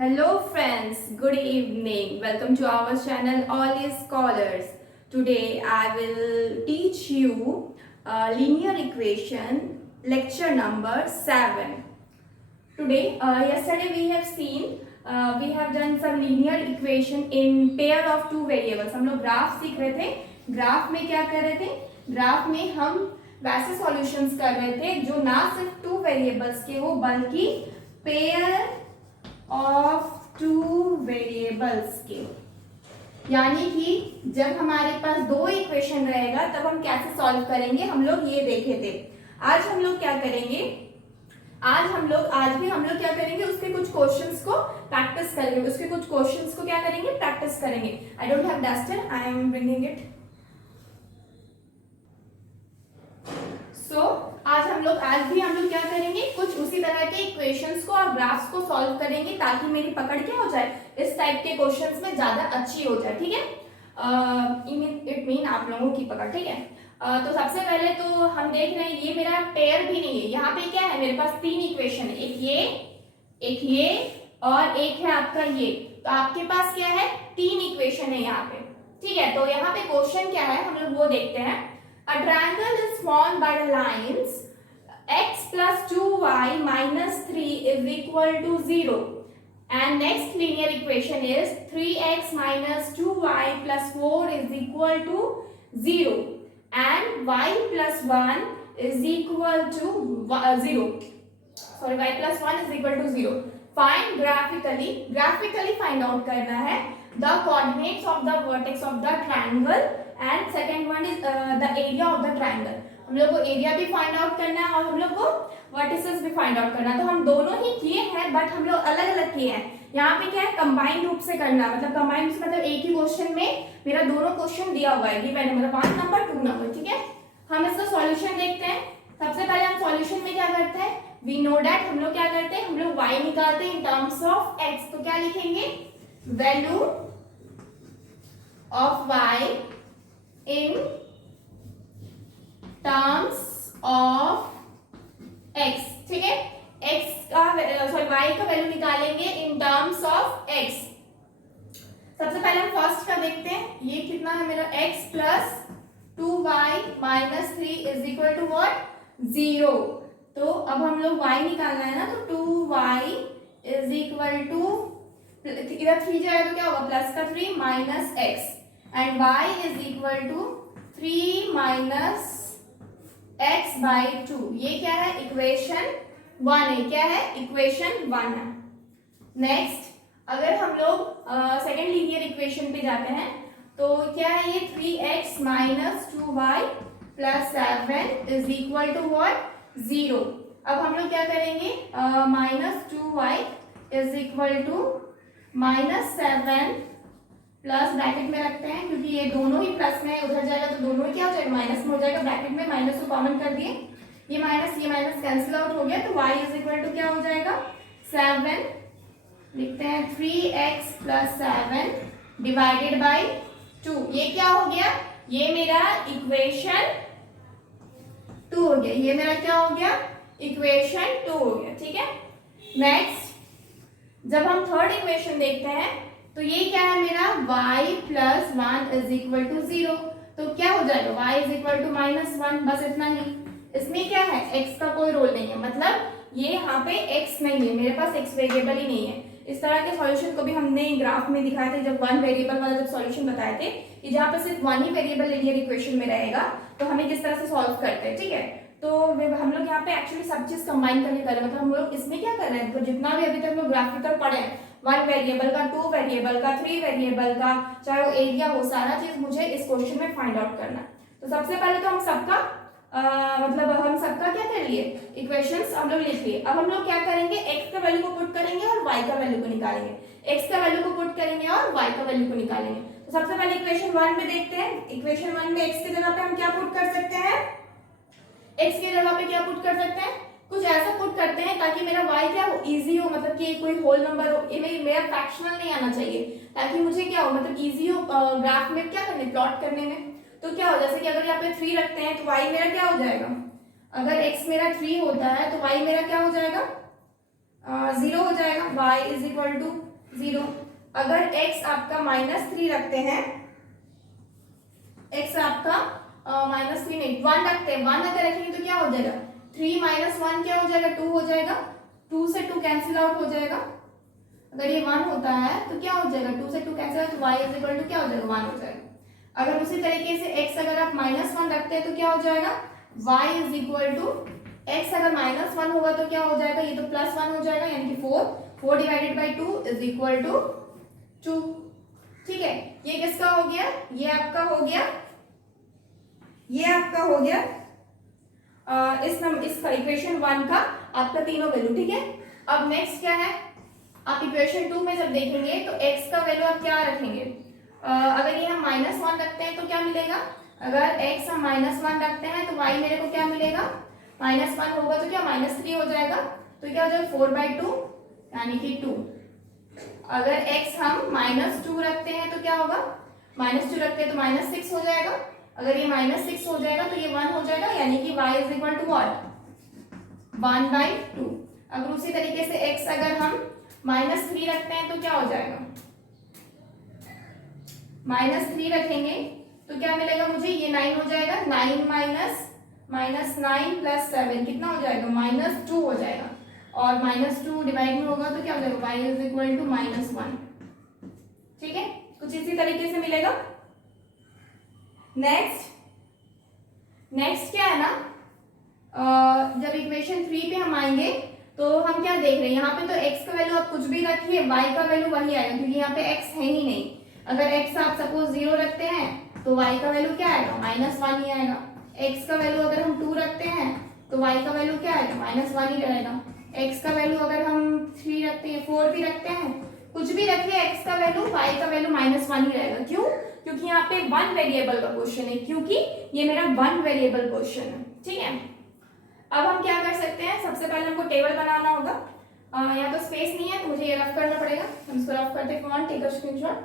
Hello friends, good evening. Welcome to our channel All is Scholars. Today I will teach you linear equation lecture number 7. Today, yesterday we have seen we have done some linear equation in pair of two variables. हम लोग graph सीख रहे थे. Graph में क्या कर रहे थे? ग्राफ में हम वैसे सॉल्यूशंस कर रहे थे जो ना सिर्फ टू वेरिएबल्स के हो बल्कि पेयर ऑफ टू वेरिएबल्स के. यानी कि जब हमारे पास दो इक्वेशन रहेगा तब हम कैसे सॉल्व करेंगे हम लोग ये देखे थे. आज हम लोग क्या करेंगे? आज भी हम लोग क्या करेंगे? उसके कुछ क्वेश्चंस को प्रैक्टिस करेंगे. प्रैक्टिस करेंगे. I don't have duster, I am bringing it. आज भी हम लोग क्या करेंगे? कुछ उसी तरह के इक्वेशंस को और ग्राफ्स को सॉल्व करेंगे ताकि मेरी पकड़ क्या हो जाए, इस टाइप के क्वेश्चंस में ज्यादा अच्छी हो जाए. ठीक है? इट मीन आप लोगों की पकड़. ठीक है? तो सबसे पहले तो हम देख रहे हैं ये मेरा पेयर भी नहीं है. यहाँ पे क्या है? मेरे पास तीन इक्वेशन है, एक ये और एक है आपका ये. तो आपके पास क्या है? तीन इक्वेशन है यहाँ पे. ठीक है? तो यहाँ पे क्वेश्चन क्या है हम लोग वो देखते हैं. A triangle is formed by the lines x plus 2y minus 3 is equal to 0. And next linear equation is 3x minus 2y plus 4 is equal to 0. And y plus 1 is equal to 0. Sorry, y plus 1 is equal to 0. Find graphically find out करना है the coordinates of the vertex of the triangle and second one is the area of the triangle. हम लोग को area भी find out करना है और हम लोग को वर्टिसेस भी फाइंड आउट करना है. तो हम दोनों ही किए हैं बट हम लोग अलग अलग किए हैं. यहाँ पे क्या है? कंबाइंड रूप से करना है. मतलब कंबाइंड मतलब एक ही क्वेश्चन में मेरा दोनों क्वेश्चन दिया हुआ है, गिवन मतलब 1 नंबर 2 नंबर. ठीक है? हम इसका सॉल्यूशन देखते हैं. सबसे पहले हम सॉल्यूशन में क्या करते हैं? वी नो दैट हम लोग क्या करते हैं? हम लोग y निकालते हैं इन टर्म्स ऑफ x. तो क्या लिखेंगे? Value of y in terms of x. ठीक है? x का y का वैल्यू निकालेंगे in terms of x. सबसे पहले हम फर्स्ट का देखते हैं. ये कितना है मेरा? x plus 2y minus 3 is equal to what? 0. तो अब हम लोग y निकालना है ना, तो 2y is equal to इधर 3 जाएगा तो क्या होगा? प्लस का 3 minus x and y is equal to 3 minus x by 2. ये क्या है? इक्वेशन 1 है. क्या है? इक्वेशन 1 है. नेक्स्ट अगर हम लोग सेकेंड लीनियर इक्वेशन पे जाते हैं तो क्या है? ये 3x minus 2y plus 7 is equal to what? 0. अब हम लोग क्या करेंगे? minus 2y is equal to minus 7 plus bracket में रखते हैं क्योंकि ये दोनों ही प्लस में उधर जाएगा तो दोनों ही क्या हो जाएगा? माइनस में हो जाएगा. ब्रैकेट में माइनस को कॉमन कर दिए, ये माइनस कैंसिल आउट हो गया. तो y इज इक्वल टू क्या हो जाएगा? 7. लिखते हैं 3x प्लस 7 डिवाइडेड बाई 2. ये क्या हो गया? ये मेरा इक्वेशन 2 हो गया. ये मेरा क्या हो गया? इक्वेशन 2 हो गया. ठीक है? नेक्स्ट जब हम थर्ड इक्वेशन देखते हैं तो ये क्या है मेरा? y plus 1 is equal to 0. तो क्या हो जाएगा? y is equal to minus 1. बस इतना ही. इसमें क्या है? x का कोई रोल नहीं है. मतलब ये यहाँ पे x नहीं है, मेरे पास x वेरिएबल ही नहीं है. इस तरह के सॉल्यूशन को भी हमने ग्राफ में दिखाए थे जब 1 वेरिएबल वाला जब सॉल्यूशन बताए थे कि जहाँ पे सिर्फ 1 ही वेरिएबल लिनियर इक्वेशन में रहेगा तो हमें किस तरह से सॉल्व करते हैं. ठीक है? तो हम लोग यहाँ पे एक्चुअली सब चीज कंबाइन करके कर रहे हैं. मतलब हम लोग इसमें क्या कर रहे हैं? तो जितना भी अभी तक लोग ग्राफिकल पढ़े हैं, 1 वेरिएबल का, 2 वेरिएबल का, 3 वेरिएबल का, चाहे वो एरिया हो, सारा चीज मुझे इस क्वेश्चन में फाइंड आउट करना है. तो सबसे पहले तो हम सबका क्या कर लिए? इक्वेशंस हम लोग लिख लिए. अब हम लोग क्या करेंगे? x का वैल्यू को पुट करेंगे और y का वैल्यू को निकालेंगे. x का वैल्यू को पुट करेंगे और y का वैल्यू को निकालेंगे. तो सबसे पहले इक्वेशन 1 में देखते हैं. इक्वेशन 1 में x की जगह पे हम क्या पुट कर सकते हैं? x की जगह पे क्या पुट कर सकते हैं? कुछ ऐसा पुट करते हैं ताकि मेरा y क्या हो? इजी हो. मतलब कि कोई होल नंबर हो. ये मेरा फ्रैक्शनल नहीं आना चाहिए ताकि मुझे क्या हो? मतलब इजी हो ग्राफ में क्या करने, प्लॉट करने में. तो क्या हो? जैसे कि अगर यहाँ पे 3 रखते हैं तो y मेरा क्या हो जाएगा? अगर x मेरा 3 होता है तो y मेरा क्या हो जाएगा? 0 हो जाएगा. y is equal to 0। अगर x आपका -3 रखते हैं, x आपका -3 नहीं 1 रखते हैं, 1 अगर रखेंगे तो क्या हो जाएगा, 3 - 1 क्या हो जाएगा, 2 हो जाएगा, 2 से 2 कैंसिल आउट हो जाएगा। अगर ये 1 होता है तो क्या हो जाएगा, 2 से 2 कैंसिल आउट, तो y इज इक्वल टू क्या हो जाएगा, 1 हो जाएगा। अगर उसी तरीके से x अगर आप -1 रखते हैं तो क्या हो जाएगा, y is equal to x अगर -1 होगा तो क्या हो जाएगा, ये तो +1 हो जाएगा, यानी कि 4 divided by 2 is equal to 2। ठीक है, ये किसका हो गया, ये आपका हो गया, ये आपका हो गया इस इक्वेशन 1 का आपका तीनों वैल्यू। ठीक है, अब नेक्स्ट क्या है, आप इक्वेशन 2 में जब देखेंगे तो x का वैल्यू आप क्या रखेंगे, अगर ये हम -1 रखते हैं तो क्या मिलेगा, अगर x हम -1 रखते हैं तो y मेरे को क्या मिलेगा, -1 होगा तो क्या -3 हो जाएगा, तो क्या हो जाएगा 4/2 यानी कि 2। अगर x हम -2 रखते हैं तो क्या होगा, -2 रखते हैं तो -6 हो जाएगा, अगर ये -6 हो जाएगा तो ये 1 हो जाएगा, यानी कि y is equal to what, 1/2। अगर उसी तरीके से x अगर हम -3 रखते हैं तो क्या हो जाएगा, -3 रखेंगे तो क्या मिलेगा मुझे, ये 9 हो जाएगा, 9 -9 + 7 कितना हो जाएगा, -2 हो जाएगा, और -2 डिवाइड में होगा तो क्या हो जाएगा, y इज इक्वल टू -1। ठीक है, कुछ इसी तरीके से मिलेगा। नेक्स्ट क्या है ना, जब इक्वेशन 3 पे हम आएंगे तो हम क्या देख रहे हैं, यहाँ पे तो x का वैल्यू आप कुछ भी रखिए, y का वैल्यू वही आएगा, क्योंकि यहाँ पे x है ही नहीं। अगर x आप सपोज 0 रखते हैं तो y का वैल्यू क्या आएगा, -1 ही आएगा। x का वैल्यू अगर हम 2 रखते हैं तो y का वैल्यू क्या आएगा, -1 ही रहेगा। x का वैल्यू अगर हम 3 रखते हैं, 4 भी रखते हैं, कुछ भी रखिए x का वैल्यू, y का वैल्यू -1 ही रहेगा। क्यों, क्योंकि यहाँ पे 1 वेरिएबल का क्वेश्चन है, क्योंकि ये मेरा 1 वेरिएबल क्वेश्चन है। ठीक है, अब हम क्या कर सकते हैं, सबसे पहले हमको टेबल बनाना होगा। यहाँ तो स्पेस नहीं है तो मुझे ये रफ करना पड़ेगा, हम इसको रफ करते हैं, टेक अ स्क्रीनशॉट।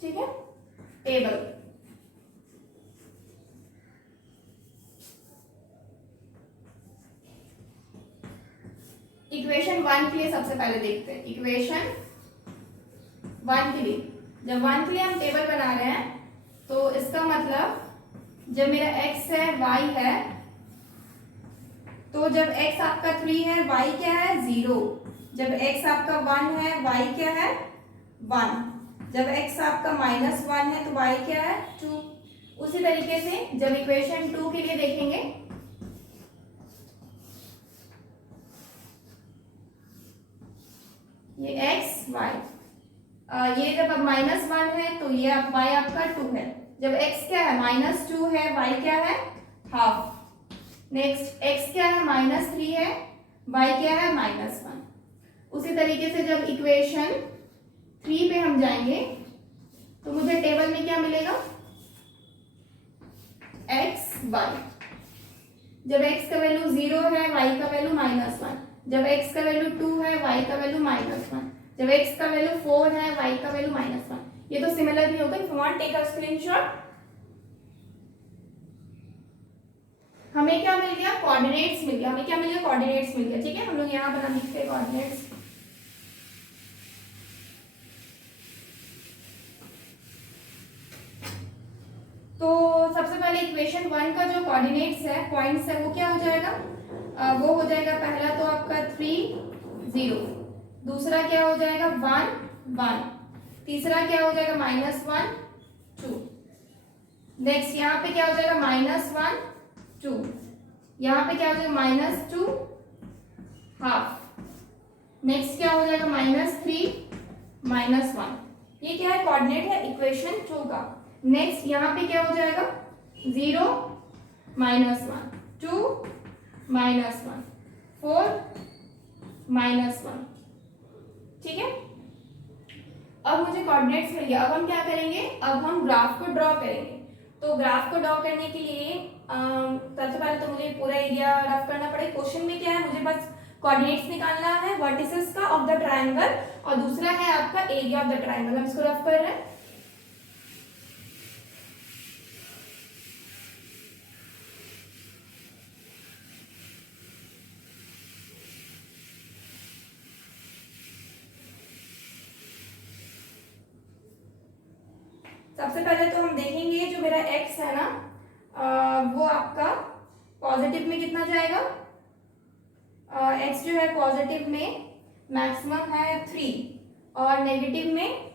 ठीक है, टेबल इक्वेशन 1 के लिए सबसे पहले देखते हैं, इक्वेशन 1 के लिए, जब 1 के लिए हम टेबल बना रहे हैं तो इसका मतलब जब मेरा x है y है, तो जब x आपका 3 है y क्या है 0, जब x आपका 1 है y क्या है 1, जब x आपका -1 है तो y क्या है 2। उसी तरीके से जब इक्वेशन 2 के लिए देखेंगे, ये x y, ये जब अब -1 है तो ये अब y आपका 2 है, जब x क्या है -2 है, y क्या है हाफ। नेक्स्ट x क्या है -3 है, y क्या है -1। उसी तरीके से जब इक्वेशन 3 पे हम जाएंगे तो मुझे टेबल में क्या मिलेगा, x y, जब x का वैल्यू 0 है, y का वैल्यू -1, जब x का वैल्यू 2 है, y का वैल्यू -1, जब x का वैल्यू 4 है, y का वैल्यू -1। ये तो सिमिलर भी होगा, if you want take a screenshot. हमें क्या मिल गया, कोऑर्डिनेट्स मिल गया, हमें क्या मिल गया, कोऑर्डिनेट्स मिल गया। ठीक है, हम लोग यहाँ बना लिखते हैं कोऑर्डिनेट्स। तो सबसे पहले इक्वेशन 1 का जो कोऑर्डिनेट्स है, पॉइंट्स है, वो क्या हो जाएगा, वो हो जाएगा, पहला तो आपका 3 0, दूसरा क्या हो जाएगा 1 1, तीसरा क्या हो जाएगा -1 2, नेक्स्ट यहाँ पे क्या हो जाएगा -1 2, यहाँ पे क्या हो जाएगा -2 हाफ, नेक्स्ट क्या हो जाएगा -3 -1। ये क्या है, कोऑर्डिनेट है इक्वेशन 2 का। नेक्स्ट यहाँ पे क्या हो जाएगा 0 -1 2 -1 4 -1। ठीक है, अब मुझे कोऑर्डिनेट्स मिल गया। अब हम क्या करेंगे, अब हम ग्राफ को ड्रॉ करेंगे। तो ग्राफ को ड्रॉ करने के लिए सबसे पहले तो मुझे पूरा एरिया रफ करना पड़ेगा। क्वेश्चन में क्या है, मुझे बस कोऑर्डिनेट्स निकालना है वर्टिसेस का ऑफ द ट्रायंगल, और दूसरा है आपका एरिया ऑफ द ट्रायंगल। हम इसको रफ कर रहे हैं। सबसे पहले तो हम देखेंगे जो मेरा x है ना, वो आपका पॉजिटिव में कितना जाएगा। x जो है पॉजिटिव में मैक्सिमम है 3 और नेगेटिव में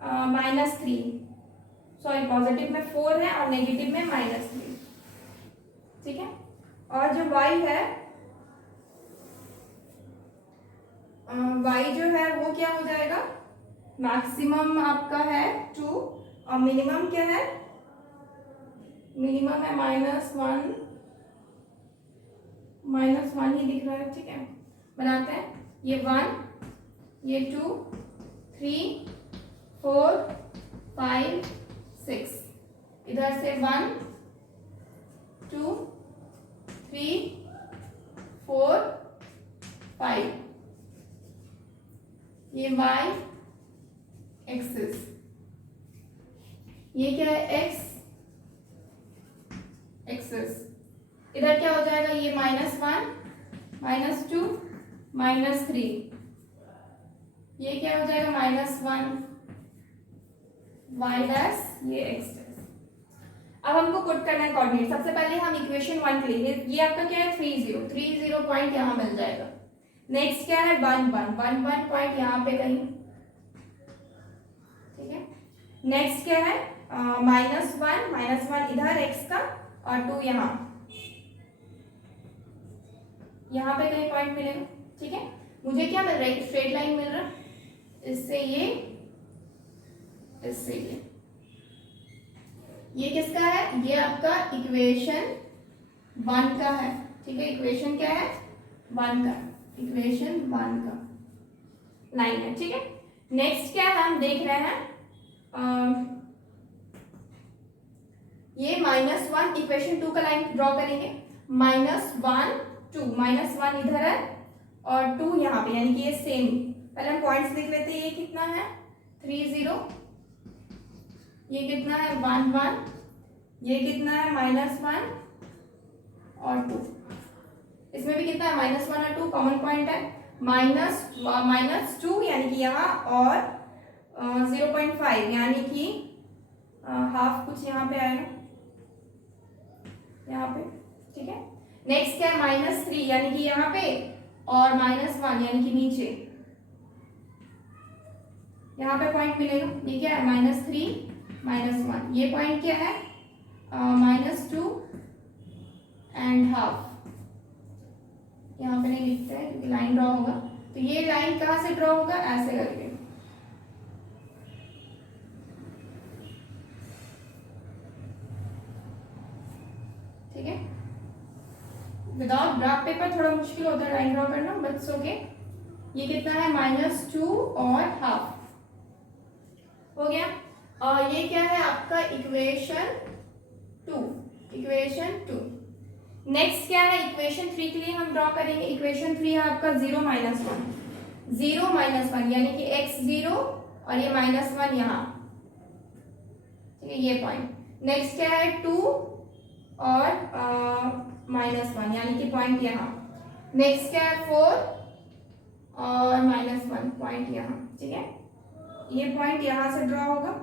-3, सॉरी पॉजिटिव में 4 है और नेगेटिव में -3, ठीक है। और जो y है, y जो है वो क्या हो जाएगा, मैक्सिमम आपका है 2 और मिनिमम क्या है, मिनिमम है -1 ही दिख रहा है, ठीक है। बनाते हैं, ये 1, ये 2, 3, 4, 5, 6, इधर से 1, 2, 3, 4, 5, ये y एक्सिस, ये क्या है x एक्सिस, इधर क्या हो जाएगा, ये -1, -2, -3, ये क्या हो जाएगा -1 y डैश, ये x डैश। अब हमको पुट करना है कोऑर्डिनेट। सबसे पहले हम इक्वेशन 1 के लिए, ये आपका क्या है 30 पॉइंट यहाँ मिल जाएगा। नेक्स्ट क्या है 1 पॉइंट यहाँ पे कहीं, ठीक है। नेक्स्ट क्या है -1 इधर x का और 2 यहाँ पे कहीं पॉइंट मिलेगा, ठीक है। मुझे क्या मिल रहा है, स्ट्रेट लाइन मिल रहा है, इससे ये, इससे ये किसका है, ये आपका इक्वेशन 1 का है, ठीक है। इक्वेशन क्या है 1 का, इक्वेशन 1 का लाइन है, ठीक है। नेक्स्ट क्या है हम देख रहे हैं, ये -1 इक्वेशन 2 का लाइन ड्रॉ करेंगे, -1 2, -1 इधर है और 2 यहाँ पे, यानी कि ये सेम। पहले हम पॉइंट्स लिख लेते हैं, ये कितना है 30, ये कितना है 1 1, ये कितना है -1 और 2, इसमें भी कितना है -1 और 2 कॉमन पॉइंट है, -2 यानी कि यहाँ और 0.5 यानी कि हाफ कुछ यहाँ पे आएगा, यहाँ पे, ठीक है। नेक्स्ट क्या है -3 यानी कि यहाँ पे और -1 यानी कि नीचे, यहाँ पे पॉइंट मिलेगा। ये क्या है -3 -1, ये पॉइंट क्या है -2 एंड हाफ, यहाँ पे नहीं लिखते हैं क्योंकि लाइन ड्रॉ होगा। तो ये लाइन कहाँ से ड्रॉ होगा, ऐसे करके, ठीक है। विदाउट ग्राफ पेपर थोड़ा मुश्किल होता है लाइन ड्रॉ करना, बट ओके। ये कितना है -2 और हाफ हो गया। और ये क्या है आपका इक्वेशन 2, इक्वेशन 2। नेक्स्ट क्या है इक्वेशन 3 के लिए हम ड्रॉ करेंगे। इक्वेशन 3 है आपका 0 -1 यानी कि x 0 और ये -1 यहाँ, ठीक है, ये पॉइंट। नेक्स्ट क्या है 2 और -1 यानी कि पॉइंट यहाँ। नेक्स्ट क्या है 4 और -1 पॉइंट यहाँ, ठीक है। ये पॉइंट यहाँ से ड्रॉ होगा,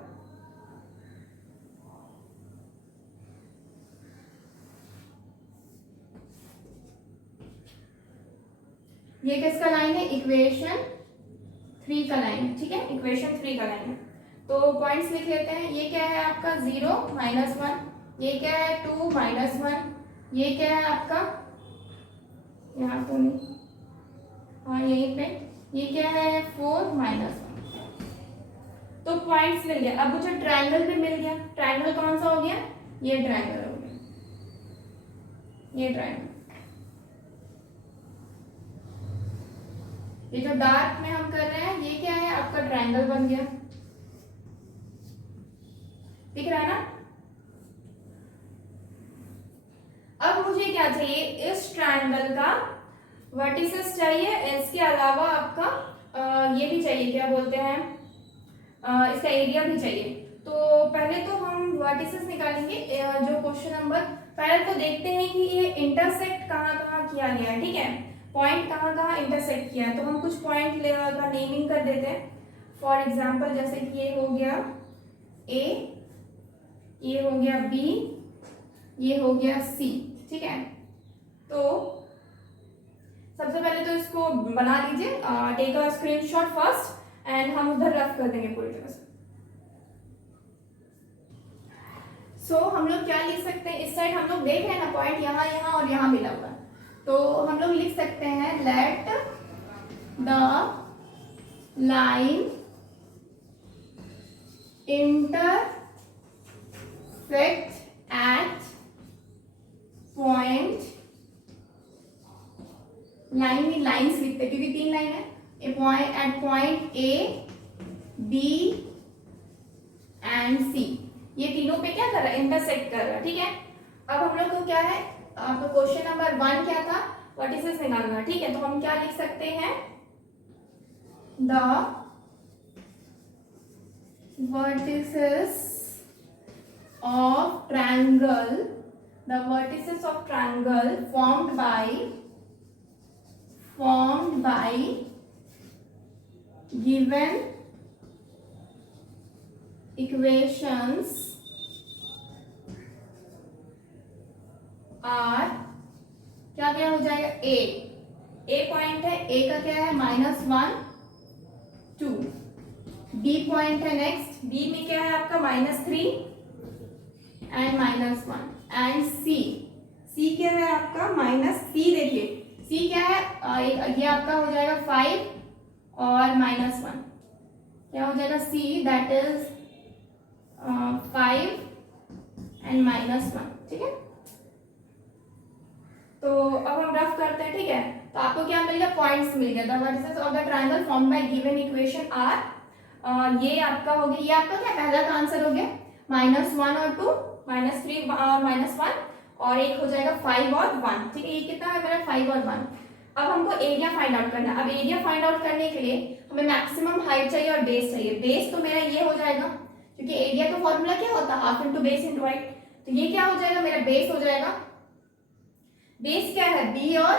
ये किसका लाइन है, इक्वेशन 3 का लाइन है, ठीक है, इक्वेशन 3 का लाइन है। तो पॉइंट्स लिख लेते हैं। ये क्या है आपका 0 -1, ये क्या है 2 -1, ये क्या है आपका, यहाँ तो नहीं, हाँ यहीं पे, ये क्या है 4 -1। तो पॉइंट्स मिल गया। अब मुझे ट्रायंगल भी मिल गया। ट्रायंगल कौन सा हो गया, ये ट्रायंगल हो गया, ये ट्रायंगल। ये जो डार्क में हम कर रहे हैं ये क्या है आपका ट्रायंगल बन गया, दिख रहा है ना। अब मुझे क्या चाहिए, इस ट्रायंगल का वर्टिसेस चाहिए, इसके अलावा आपका ये भी चाहिए, क्या बोलते हैं, इसका एरिया भी चाहिए। तो पहले तो हम वर्टिसेस निकालेंगे। जो क्वेश्चन नंबर, पहले तो देखते हैं कि ये इंटरसेक्ट कहाँ कहाँ किया गया है, ठीक है, पॉइंट कहाँ कहाँ इंटरसेक्ट किया है। तो हम कुछ पॉइंट का नेमिंग कर देते हैं। फॉर एग्जाम्पल जैसे कि ये हो गया ए, ये हो गया बी, ये हो गया सी। ठीक है, तो सबसे पहले तो इसको बना लीजिए, take a screenshot first and हम उधर रफ कर देंगे पूरी तरह से। सो हम लोग क्या लिख सकते हैं, इस साइड हम लोग देख रहे हैं ना पॉइंट यहाँ यहाँ और यहाँ मिला हुआ है, तो हम लोग लिख सकते हैं let the line intersect at point, line में लाइन्स लिखते हैं क्योंकि 3 लाइन है, at point A B and C, ये तीनों पे क्या कर रहा है, इंटरसेक्ट कर रहा है। ठीक है, अब हम लोग को क्या है, आपका क्वेश्चन नंबर 1 क्या था, वर्टिसेस निकालना। ठीक है, तो हम क्या लिख सकते हैं, the vertices of triangle, the vertices of triangle formed by given equations are, क्या क्या हो जाएगा, ए पॉइंट है, ए का क्या है -1 2, बी पॉइंट है नेक्स्ट, बी में क्या है आपका -3 एंड -1, एंड सी क्या है आपका सी, देखिए सी क्या है, ये आपका हो जाएगा 5 और -1, क्या हो जाएगा सी, दैट इज 5 एंड -1। ठीक है, तो अब हम रफ करते हैं। ठीक है, तो आपको क्या मिल गया, पॉइंट्स मिल गया, the vertices of the triangle formed by given equation are, ये आपका हो गया, ये आपका क्या पहला का आंसर हो गया, -1 और 2, -3 और -1, और एक हो जाएगा 5 और 1। ठीक है, ये कितना है मेरा 5 और 1। अब हमको एरिया फाइंड आउट करना है। अब एरिया फाइंड आउट करने के लिए हमें मैक्सिमम हाइट चाहिए और बेस चाहिए। बेस तो मेरा ये हो जाएगा, क्योंकि एरिया का फॉर्मूला क्या होता है, half into base into height, तो ये क्या हो जाएगा, मेरा बेस हो जाएगा, बेस क्या है, बी और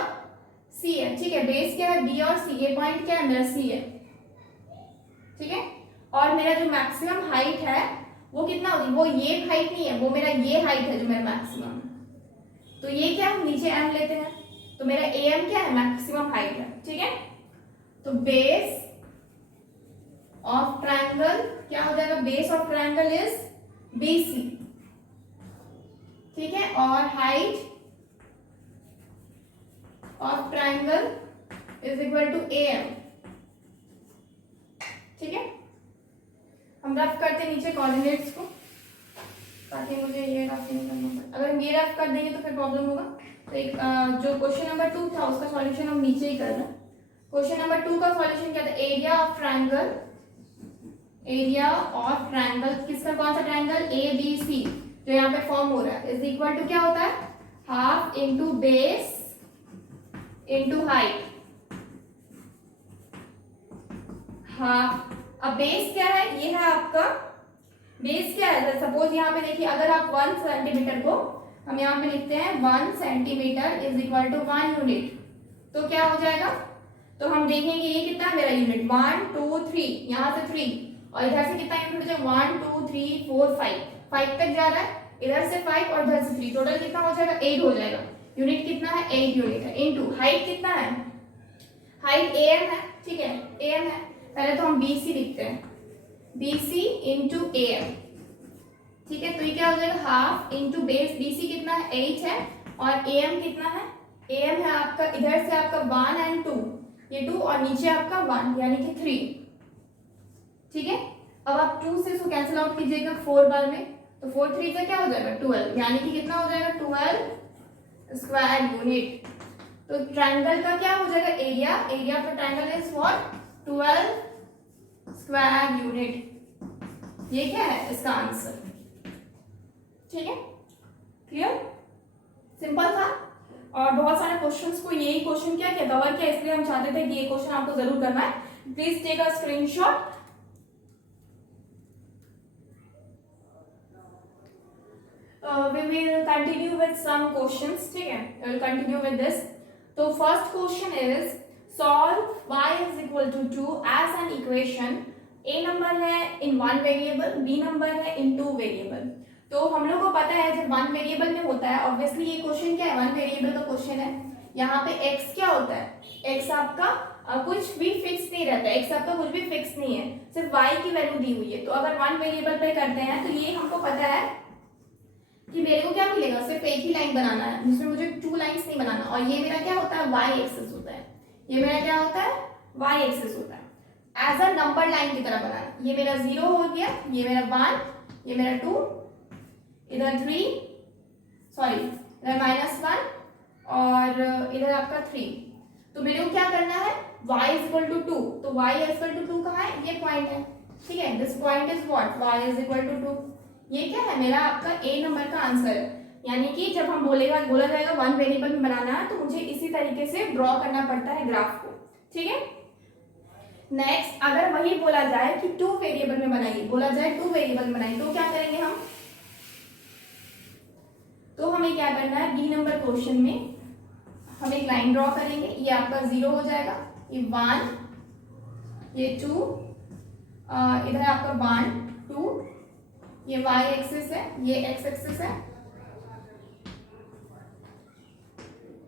सी है। ठीक है, बेस क्या है, बी और सी, ये पॉइंट क्या है मेरा सी है। ठीक है, और मेरा जो मैक्सिमम हाइट है वो कितना होगी, वो ये हाइट नहीं है, वो मेरा ये हाइट है जो मेरा मैक्सिमम, तो ये क्या हम नीचे एम लेते हैं, तो मेरा एम क्या है, मैक्सिमम हाइट है। ठीक है, तो बेस ऑफ ट्रायंगल क्या हो जाएगा, base of triangle is BC. ठीक है, और height of triangle is equal to M. ठीक है, हम रफ करते हैं नीचे कोऑर्डिनेट्स को, ताकि मुझे ये रफ नहीं करना पड़े। अगर हम ये रफ कर देंगे तो फिर प्रॉब्लम होगा। तो एक जो क्वेश्चन नंबर 2 था उसका सॉल्यूशन हम नीचे ही कर रहे हैं। क्वेश्चन नंबर 2 का सॉल्यूशन क्या था, area of triangle, area of triangle किसका, कौन सा ट्रायंगल, ए बी सी जो यहाँ पे फॉर्म हो रहा है, इज इक्वल टू क्या होता है, half into base into height, half. अब बेस क्या है, ये है आपका बेस क्या है, सपोज यहाँ पे देखिए, अगर आप 1 सेंटीमीटर को हम यहाँ पे लिखते हैं 1 centimetre is equal to 1 unit, तो क्या हो जाएगा, तो हम देखेंगे ये कितना है मेरा यूनिट, 1 2 3, यहाँ से 3 और इधर से कितना यूनिट हो जाएगा, 1 2 3 4 5 तक जा रहा है, इधर से 5 और इधर से 3, टोटल कितना हो जाएगा, 8 हो जाएगा। यूनिट कितना है, 8 यूनिट है, इनटू हाइट कितना है, हाइट एम है। ठीक है, एम है, पहले तो हम बीसी लिखते हैं, बीसी इंटू एम। ठीक है, तो ये क्या हो जाएगा, हाफ इंटू बेस, बीसी कितना है 8 है, और एम कितना है, एम है आपका इधर से आपका 1 एंड 2, ये 2 और नीचे आपका 1 यानी कि 3। ठीक है, अब आप 2 से इसको कैंसिल आउट कीजिएगा 4 बार में, तो 4 3 का क्या हो जाएगा 12, यानी कि कितना हो जाएगा 12 स्क्वायर यूनिट। तो ट्रायंगल का क्या हो जाएगा, area, area of the triangle is what, 12 square unit. ये क्या है इसका आंसर। ठीक है, क्लियर, सिंपल था। और बहुत सारे क्वेश्चंस को यही क्वेश्चन क्या कवर किया, इसलिए हम चाहते थे कि ये क्वेश्चन आपको जरूर करना है। Please take a screenshot. We will continue with some questions. ठीक है, we will continue with this. तो first question is solve y is equal to 2 as an equation A number है in one variable, B number है in two variable. तो हम लोग को पता है जब वन वेरिएबल में होता है, ऑब्वियसली ये क्वेश्चन क्या है, वन वेरिएबल का क्वेश्चन है। यहाँ पे एक्स क्या होता है, एक्स आपका कुछ भी फिक्स नहीं रहता है, एक्स आपका कुछ भी फिक्स नहीं है, सिर्फ वाई की वैल्यू दी हुई है। तो अगर वन वेरिएबल पे करते हैं तो ये हमको पता है कि मेरे को क्या मिलेगा, सिर्फ एक ही लाइन बनाना है जिसमें मुझे टू लाइंस नहीं बनाना, और ये मेरा क्या होता है, वाई एक्सिस होता है। ये मेरा क्या होता है, वाई एक्सिस होता है। एज अ नंबर लाइन की तरह बनाना, ये मेरा 0 हो गया, ये मेरा 1, ये मेरा 2, इधर 3, सॉरी इधर -1 और इधर आपका 3। तो मेरे को क्या करना है, y इज इक्वल टू 2, तो y इज इक्वल टू 2 कहाँ है, ये पॉइंट है, ठीक है। This point is what, y is equal to 2। ये क्या है, मेरा आपका ए नंबर का आंसर है। यानी कि जब हम बोला जाएगा वन वेरिएबल में बनाना है, तो मुझे इसी तरीके से ड्रॉ करना पड़ता है ग्राफ को, ठीक है। नेक्स्ट, अगर वही बोला जाए कि टू वेरिएबल में बनाइए, बोला जाए टू वेरिएबल में बनाइए, तो क्या करेंगे हम, तो हमें क्या करना है, डी नंबर क्वेश्चन में हम एक लाइन ड्रॉ करेंगे। ये आपका 0 हो जाएगा, ये 1, ये 2, इधर आपका 1 2, ये y एक्सिस है, ये x एक्सिस है,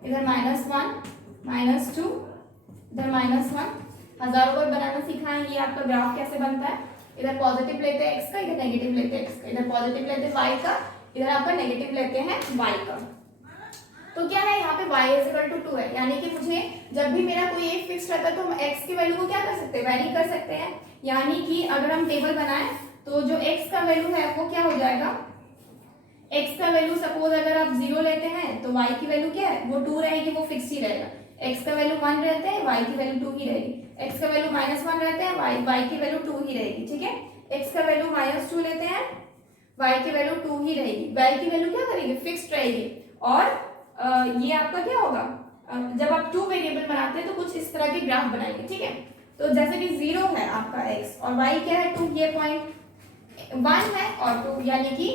इधर -1 -2, इधर -1। हजारों बार बनाना सीखा है, ये आपका ग्राफ कैसे बनता है, इधर पॉजिटिव लेते हैं x का, इधर नेगेटिव लेते हैं x का, इधर पॉजिटिव लेते हैं y का, इधर आपका नेगेटिव लेते हैं y का। तो क्या है, यहाँ पे y इज इक्वल टू 2 है, यानी कि मुझे जब भी मेरा कोई एक फिक्स रहता है तो हम x की वैल्यू को क्या कर सकते हैं, वेरी कर सकते हैं। यानी कि अगर हम टेबल बनाएं तो जो x का वैल्यू है वो क्या हो जाएगा, x का वैल्यू सपोज अगर आप 0 लेते हैं तो y की वैल्यू क्या है, वो 2 रहेगी, वो फिक्स ही रहेगा। x का वैल्यू 1 रहते हैं, y की वैल्यू 2 ही रहेगी। x का वैल्यू -1 रहते हैं, y की वैल्यू 2 ही रहेगी, ठीक है। x का वैल्यू -2 लेते हैं, y की वैल्यू 2 ही रहेगी, y की वैल्यू क्या करेगी, फिक्स्ड रहेगी। और ये आपका क्या होगा, जब आप टू वेरिएबल बनाते हैं तो कुछ इस तरह के ग्राफ बनाएंगे, ठीक है। तो जैसे कि 0 है आपका x और y क्या है 2, ये पॉइंट 1 है और 2, यानी कि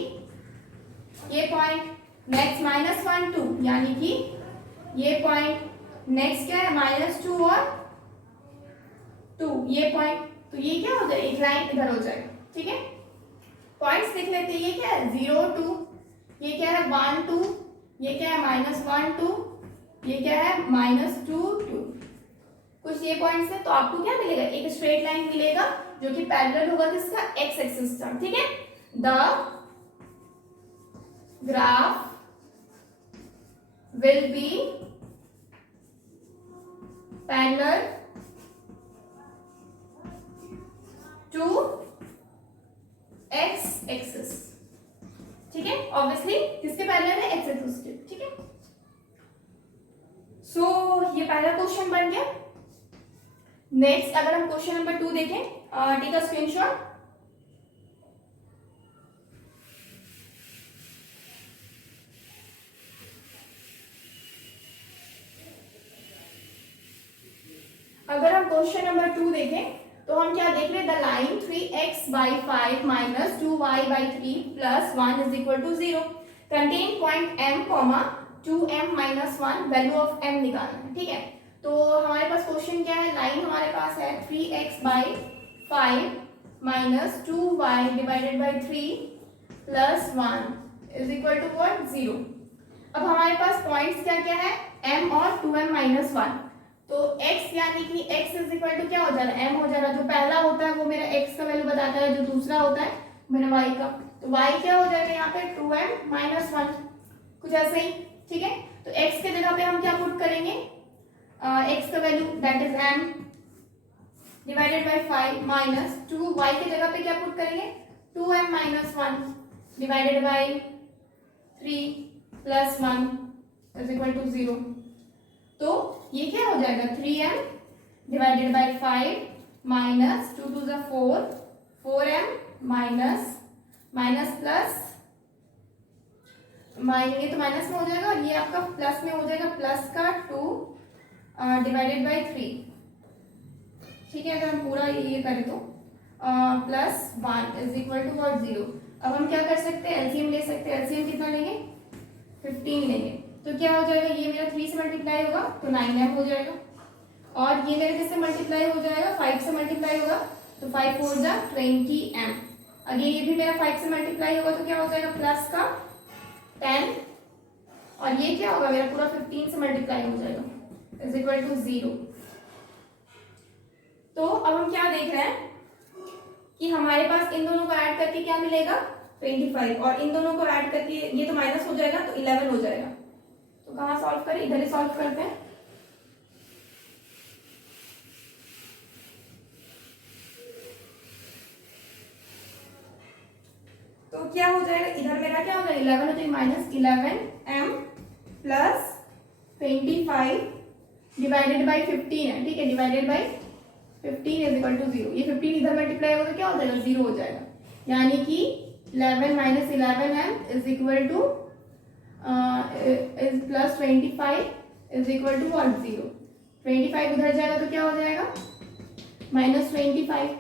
ये पॉइंट, नेक्स्ट -1 2, यानी कि ये पॉइंट, नेक्स्ट क्या है -2 और 2, ये पॉइंट। तो ये क्या हो जाएगा, एक लाइन इधर हो जाएगा, ठीक है। पॉइंट्स लिख लेते हैं, ये क्या है 0 2, ये क्या है 1 2, ये क्या है -1 2, ये क्या है -2 2, कुछ ये पॉइंट्स है। तो आपको क्या मिलेगा, एक स्ट्रेट लाइन मिलेगा जो कि पैरेलल होगा किसका, x एक्सिस का, ठीक है। The graph will be parallel to x axis, ठीक है। ऑब्वियसली किसके पैरेलल है, x एक्सिस के, ठीक है। सो ये पहला क्वेश्चन बन गया। नेक्स्ट अगर हम क्वेश्चन नंबर 2 देखें, टेक अ स्क्रीनशॉट। अगर हम क्वेश्चन नंबर 2 देखें तो हम क्या देख रहे हैं, the line 3x/5 - 2y/3 + 1 is equal to 0 contain point m, 2m - 1, value of m निकालना है, ठीक है। तो हमारे पास क्वेश्चन क्या है, लाइन हमारे पास है 3x/5 - 2y/3 + 1 is equal to what, 0। अब हमारे पास पॉइंट्स क्या क्या है, m और 2m - 1। तो x यानी कि x इज इक्वल टू क्या हो जा रहा है, m हो जा रहा है। जो पहला होता है वो मेरा x का वैल्यू बताता है, जो दूसरा होता है मेरा y का। तो y क्या हो जाएगा यहाँ पे 2m - 1, कुछ ऐसे ही, ठीक है। तो x के जगह पे हम क्या पुट करेंगे, x का value that is m divided by 5 minus 2, y के जगह पे क्या पुट करेंगे, 2m - 1 divided by 3 + 1 is equal to 0। तो ये क्या हो जाएगा, 3m divided by 5 minus 2 to the 4, 4m minus plus, ये तो माइनस में हो जाएगा और ये आपका प्लस में हो जाएगा, प्लस का 2 डिवाइडेड बाय 3, ठीक है। अगर हम पूरा ये करें तो +1 इज इक्वल टू 0। अब हम क्या कर सकते हैं, एलसीएम ले सकते हैं। एलसीएम कितना लेंगे, 15 लेंगे। तो क्या हो जाएगा, ये मेरा 3 से मल्टीप्लाई होगा तो 9m हो जाएगा, और ये मेरे किससे मल्टीप्लाई हो जाएगा, 5 से मल्टीप्लाई होगा तो 5 4 जा 20m। अगर ये भी मेरा 5 से मल्टीप्लाई होगा तो क्या हो जाएगा प्लस का 10, और ये क्या होगा मेरा पूरा 15 से मल्टीप्लाई हो जाएगा इज इक्वल टू 0। तो अब हम क्या देख रहे हैं कि हमारे पास इन दोनों को ऐड करके क्या मिलेगा 25, और इन दोनों को ऐड करके ये तो माइनस हो जाएगा तो 11 हो जाएगा। तो कहाँ सॉल्व करें, इधर ही सॉल्व करते हैं। तो क्या हो जाएगा, इधर मेरा क्या हो जाएगा 11 हो जाएगा, minus 11m plus 25 divided by 15 है, ठीक है, divided by 15 is equal to 0। ये 15 इधर मल्टीप्लाई होगा तो क्या हो जाएगा 0 हो जाएगा, यानी कि 11 minus 11m is equal to is plus 25 is equal to what 0। 25 उधर जाएगा तो क्या हो जाएगा माइनस 25,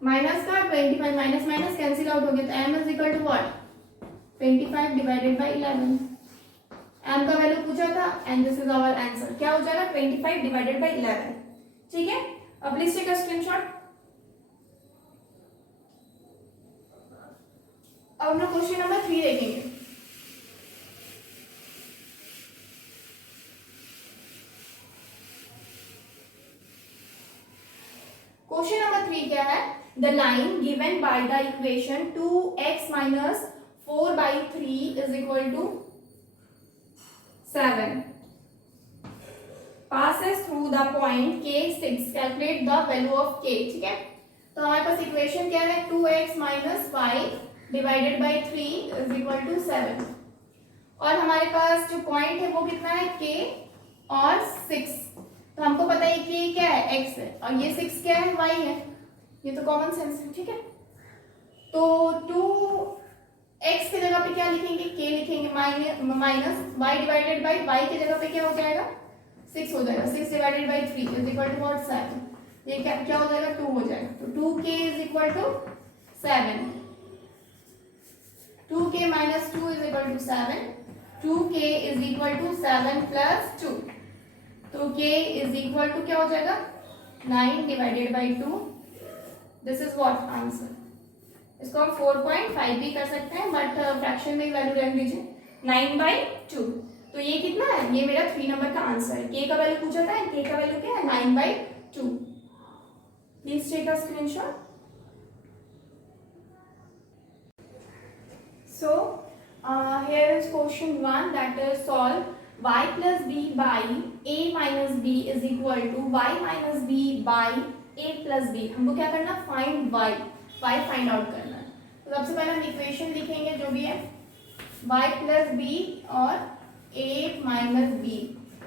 माइनस का 25, माइनस माइनस कैंसिल आउट हो गया, तो m is equal to what 25 divided by 11। m का वैल्यू पूछा था and this is our answer, क्या हो जाएगा 25 डिवाइडेड बाई 11, ठीक है। अब प्लीज टेक अ स्क्रीनशॉट। अब हम लोग क्वेश्चन नंबर 3 देखेंगे। क्वेश्चन नंबर 3 क्या है, the line given by the equation 2x minus 4/3 is equal to 7 passes through the point k6, calculate the value of k, ठीक है। तो हमारे पास इक्वेशन क्या है 2x minus 5 divided by 3 is equal to 7, और हमारे पास जो पॉइंट है वो कितना है k और 6। तो हमको पता है k क्या है x है, और ये 6 क्या है y है, ये तो कॉमन सेंस है, ठीक है। तो 2x की जगह पे क्या लिखेंगे k लिखेंगे, minus y divided by y की जगह पे क्या हो जाएगा 6 हो जाएगा, 6 divided by 3 is equal to what 7। ये क्या हो जाएगा 2 हो जाएगा, तो 2k is equal to 7, 2k minus 2 is equal to 7, 2k is equal to 7 plus 2, तो k इज इक्वल टू क्या हो जाएगा 9 divided by 2, this is what answer. इसको हम 4.5 भी कर सकते हैं, बट फ्रैक्शन में वैल्यू रख दीजिए 9/2। तो ये कितना है, ये मेरा 3 नंबर का आंसर है। k का वैल्यू पूछा था, k का वैल्यू क्या है 9/2। Please take a screenshot. So here is question 1 that is solve y plus b by a minus b is equal to y minus b by a plus b। हमको क्या करना, find y find out करना है। तो सबसे पहले हम equation लिखेंगे जो भी है y plus b और a minus b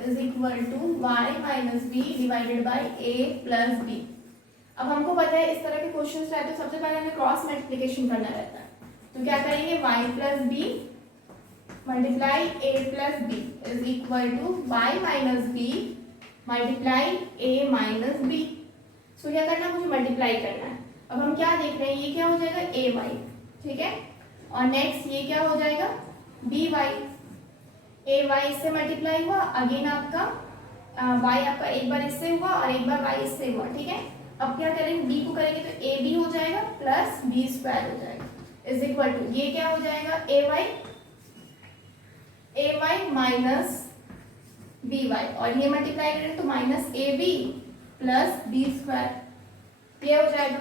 is equal to y minus b divided by a plus b। अब हमको पता है इस तरह के क्वेश्चंस रहते हैं, सबसे पहले हमें क्रॉस मल्टीप्लिकेशन करना रहता है। तो क्या करेंगे y plus b multiply a plus b is equal to y minus b multiply a minus b। सो क्या करना, मुझे मल्टीप्लाई करना है। अब हम क्या देख रहे हैं, ये क्या हो जाएगा ay, ठीक है, और नेक्स्ट ये क्या हो जाएगा by, ay इससे मल्टीप्लाई हुआ, अगेन आपका y आपका एक बार इससे हुआ और एक बार y इससे हुआ, ठीक है। अब क्या करेंगे, b को करेंगे तो ab हो जाएगा प्लस b स्क्वायर हो जाएगा इज इक्वल टू ये क्या हो जाएगा ay माइनस by, और ये मल्टीप्लाई करेंगे तो minus ab plus b square, ये हो जाएगा।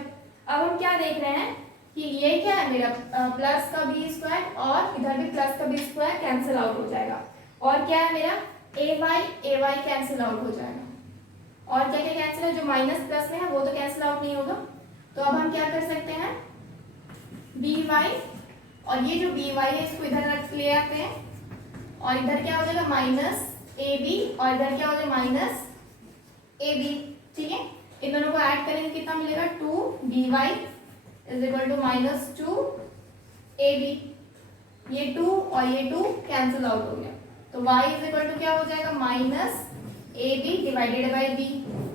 अब हम क्या देख रहे हैं कि ये क्या है मेरा प्लस का b स्क्वायर, और इधर भी प्लस का b स्क्वायर कैंसिल आउट हो जाएगा, और क्या है मेरा ay कैंसिल आउट हो जाएगा, और क्या क्या कैंसिल है, जो माइनस प्लस में है वो तो कैंसिल आउट नहीं होगा। तो अब हम क्या कर सकते हैं by, और ये जो by है इसको इधर रख ले आते हैं, और इधर क्या हो जाएगा माइनस ab, और इधर क्या हो जाएगा माइनस ab, ठीक है। इन दोनों को ऐड करेंगे कितना मिलेगा 2by is equal to minus 2ab, ये 2 और ये 2 कैंसिल आउट हो गया, तो y इज इक्वल टू क्या हो जाएगा minus ab divided by b,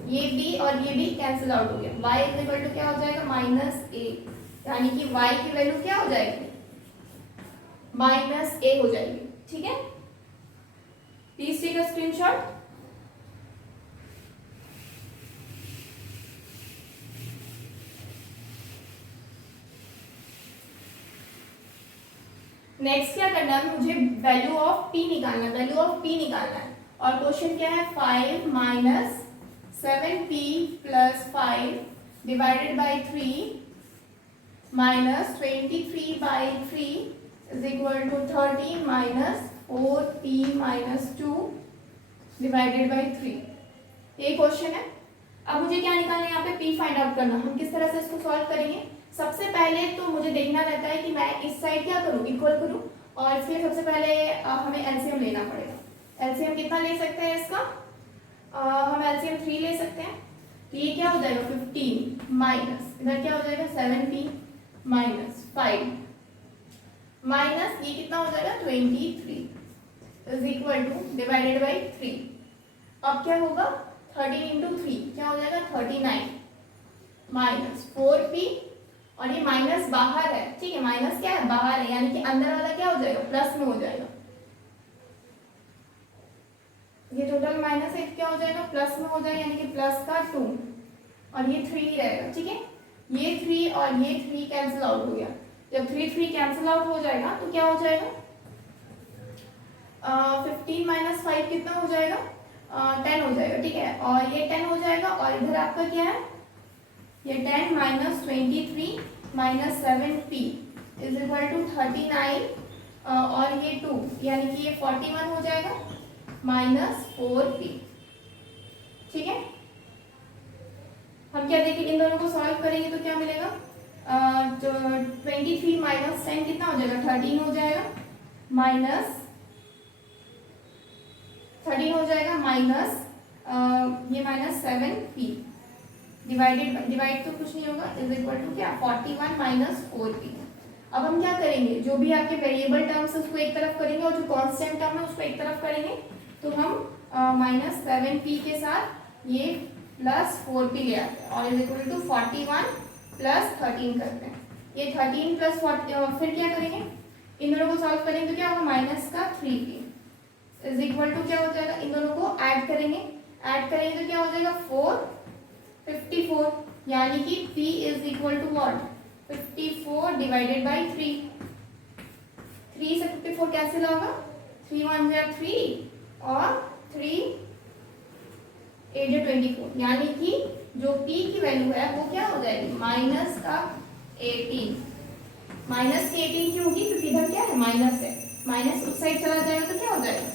ये b और ये b कैंसिल आउट हो गया, y इज इक्वल टू क्या हो जाएगा माइनस a, यानी कि y की वैल्यू क्या हो जाएगी माइनस a हो जाएगी, ठीक है। Please take a screenshot. Next क्या करना है, मुझे वैल्यू ऑफ p निकालना है, वैल्यू ऑफ p निकालना है। और क्वेश्चन क्या है, 5 minus 7p plus 5 divided by 3 minus 23/3 is equal to 13 minus 4p minus 2 divided by 3। ये क्वेश्चन है। अब मुझे क्या निकालना है, यहाँ पे p फाइंड आउट करना। हम किस तरह से इसको सॉल्व करेंगे, सबसे पहले तो मुझे देखना रहता है कि मैं इस साइड क्या करूँ, इक्वल करूँ। और इसके लिए सबसे पहले हमें एलसीएम लेना पड़ेगा। एलसीएम कितना ले सकते हैं इसका, हम एलसीएम 3 ले सकते हैं। तो ये क्या हो जाएगा 15 माइनस इधर क्या हो जाएगा 7p माइनस 5 माइनस ये कितना हो जाएगा 23 is equal two divided by 3। अब क्या होगा 13 इंटू 3 क्या हो जाएगा 39 माइनस 4p और ये माइनस बाहर है, ठीक है, माइनस क्या है बाहर है, यानी कि अंदर वाला क्या हो जाएगा प्लस में हो जाएगा। ये टोटल माइनस है क्या हो जाएगा प्लस में हो जाएगा, यानी कि प्लस का 2 और ये 3 रहेगा, ठीक है। ये 3 और ये 3 कैंसिल आउट हो गया। जब 3 कैंसिल आउट हो जाएगा तो क्या हो जाएगा 15 माइनस 5 कितना हो जाएगा 10 हो जाएगा, ठीक है। और ये 10 हो जाएगा और इधर आपका क्या है ये 10 minus 23 minus 7p is equal to 39 और ये 2 यानी कि ये 41 हो जाएगा माइनस 4p, ठीक है। हम क्या देखेंगे, इन दोनों को सॉल्व करेंगे तो क्या मिलेगा, जो 23 माइनस 10 कितना हो जाएगा 13 हो जाएगा माइनस 13 हो जाएगा माइनस ये माइनस 7p डिवाइड तो कुछ नहीं होगा इज इक्वल टू क्या 41 माइनस 4p। अब हम क्या करेंगे, जो भी आपके वेरिएबल टर्म्स है उसको एक तरफ करेंगे और जो कांस्टेंट टर्म है उसको एक तरफ करेंगे। तो हम माइनस 7p के साथ ये प्लस 4p ले आते हैं और इज इक्वल टू 41 प्लस 13 करते हैं। ये 13 प्लस 40 फिर क्या करेंगे, इन दोनों को सॉल्व करेंगे तो क्या होगा माइनस का 3p इज इक्वल टू क्या हो जाएगा, इन दोनों को ऐड करेंगे तो क्या हो जाएगा 54 यानी कि p is equal to what 54 divided by 3 से 54 कैंसिल होगा 3 1 जा 3 और 3 8 जा 24 यानी कि जो p की वैल्यू है वो क्या हो जाएगी माइनस का 18। माइनस की 18 क्यों होगी क्योंकि इधर क्या है माइनस है, माइनस उस साइड चला जाएगा तो क्या हो जाएगा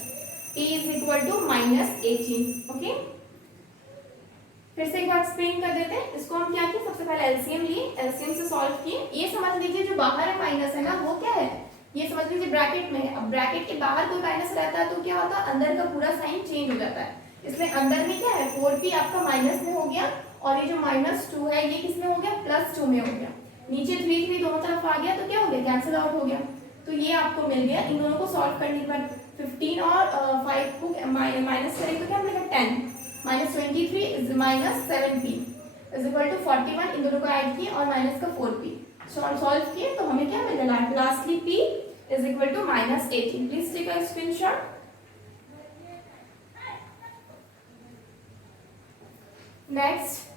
p is equal to minus 18। Okay, फिर से एक बार एक्सप्लेन कर देते हैं। इसको हम क्या किए, सबसे पहले एलसीएम लिए, एलसीएम से सॉल्व किए। ये समझ लीजिए जो बाहर है माइनस है ना वो क्या है, ये समझ लीजिए ब्रैकेट में है। अब ब्रैकेट के बाहर कोई माइनस रहता है तो क्या होता है अंदर का पूरा साइन चेंज हो जाता है। इसलिए अंदर में क्या है 4p आपका माइनस में हो गया और ये जो माइनस 2 है ये किस में हो गया प्लस 2 में हो गया। नीचे 3 दोनों तरफ आ गया तो क्या हो गया कैंसिल आउट हो गया। तो ये आपको मिल गया। इन दोनों को सॉल्व करने के बाद 15 और 5 को माइनस करेंगे तो क्या मिलेगा 10 minus 23 is minus 7p is equal to 41। इन दोनों को ऐड किए और माइनस का 4p सॉल्व किए तो हमें क्या मिल गया lastly p is equal to minus 18। Please take a screenshot. Next